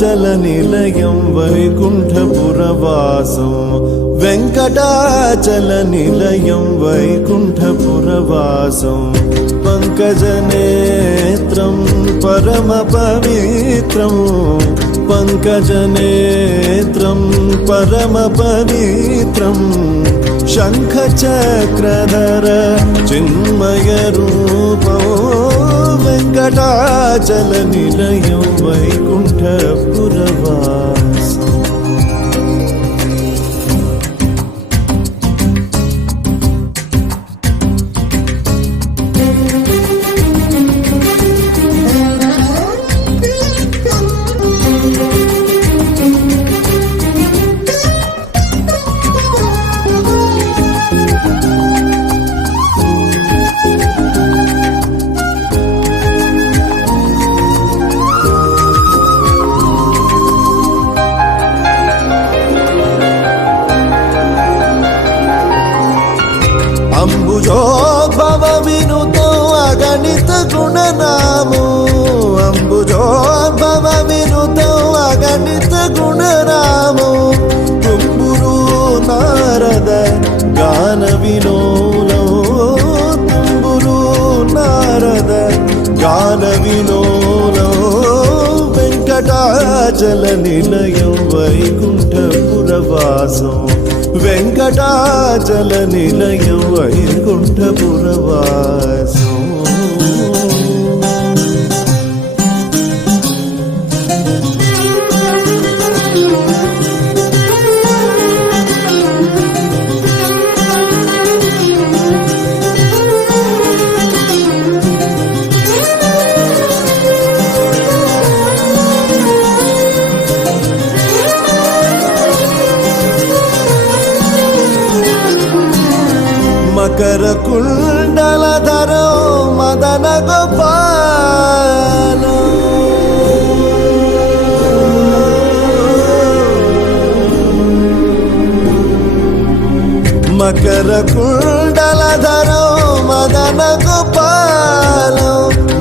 వెంకటాచలనిలయం వైకుంఠపురవాసం వెంకటాచలనిలయం వైకుంఠపురవాసం పంకజనేత్రం పరమ పవిత్రం పంకజనేత్రం పరమ పవిత్రం శంఖచక్రధర చిన్మయ రూపం వెంకటాచలనిలయం వైకుంఠపురవాసం అంబుజోద్భవ వినుతో అగణిత గుణనామో అంబుజోద్భవ వినుతో అగణిత గుణనామో తుంబురు నారద గాన వినోలో తుంబురు నారద గాన వినోలో వెంకటాచల నిలయం వైకుంఠపురవాసం వెంకటాచల నిలయం వైకుంఠపురవాసం మకర కుండలధరో మదన గోపాల మకర కుండలధరో మదన గోపాల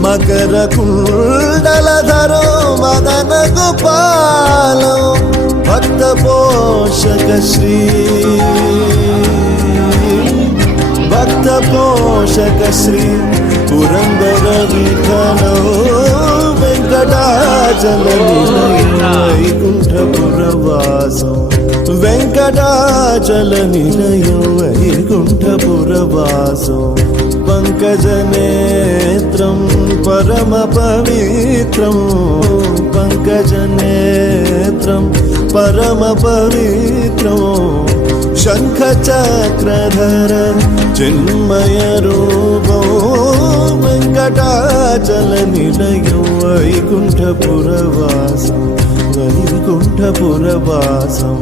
మకర కుండలధరో మదన గోపాల భక్త పోషక శ్రీ భక్త పోషక శ్రీ పురందర విఠలో వెంకటాచల నిలయం వైకుంఠపురవాసం వెంకటాచల నిలయం వైకుంఠపురవాసం పంకజనేత్రం పరమ పవిత్రం పంకజనేత్రం పరమ పవిత్రం శంఖచక్రధర చిన్మయ రూపం వెంకటాచల నిలయం వైకుంఠపురవాసం వైకుంఠపురవాసం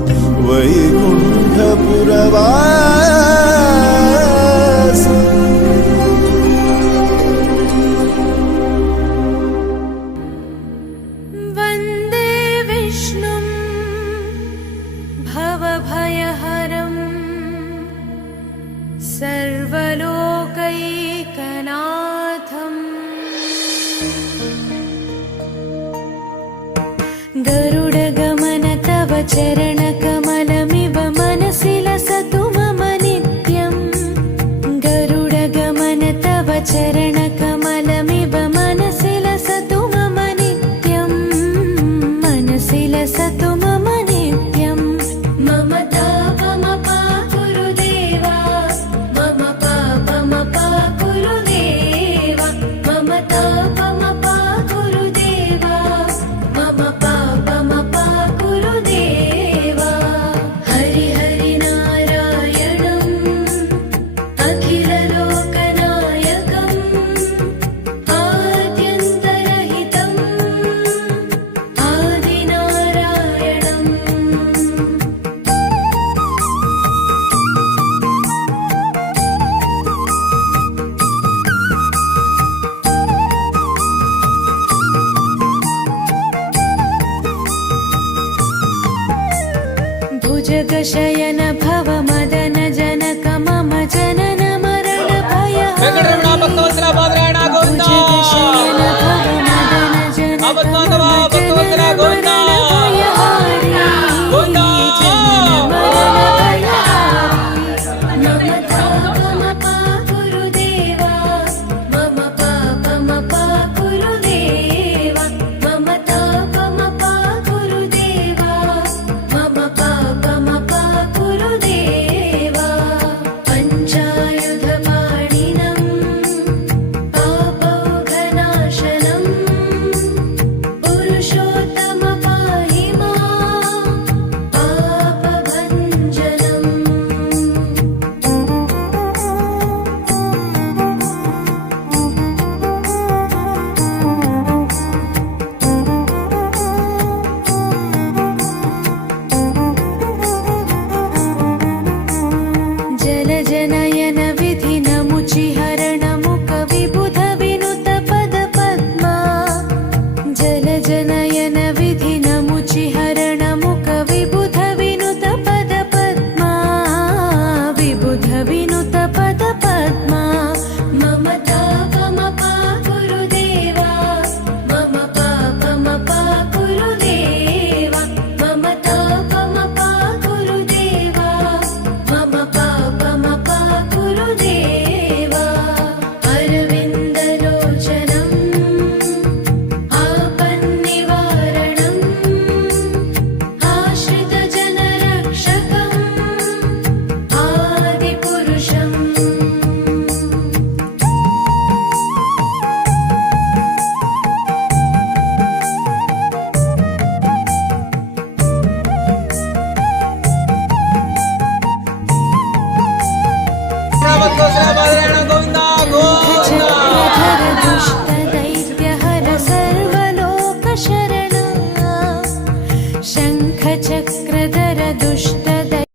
వైకుంఠపురవాసం వందే విష్ణుం భవభయహరం सर्वलोकैकनाथम् गरुडगमन तव चरणकमलमिव मनसि लसतु मम नित्यम् गरुडगमन तव चरणकमलमिव मनसि लसतु मम नित्यम् मनसि लसतु मम नित्यम् मम तापमपा गुरुदेवा मम पापमपा गुरुदेवा मम तापमपा गुरुदेवा मम पापमपा गुरुदेवा हरि हरि नारायणम् अखिललोकनायकम् आद्यन्तरहितम् आदिनारायणम् भुजगशयन भव मदन जनक मम जनन मरण भयहर भुजगशयन भव मदन जनक मम जनन मरण चक्रधर दुष्ट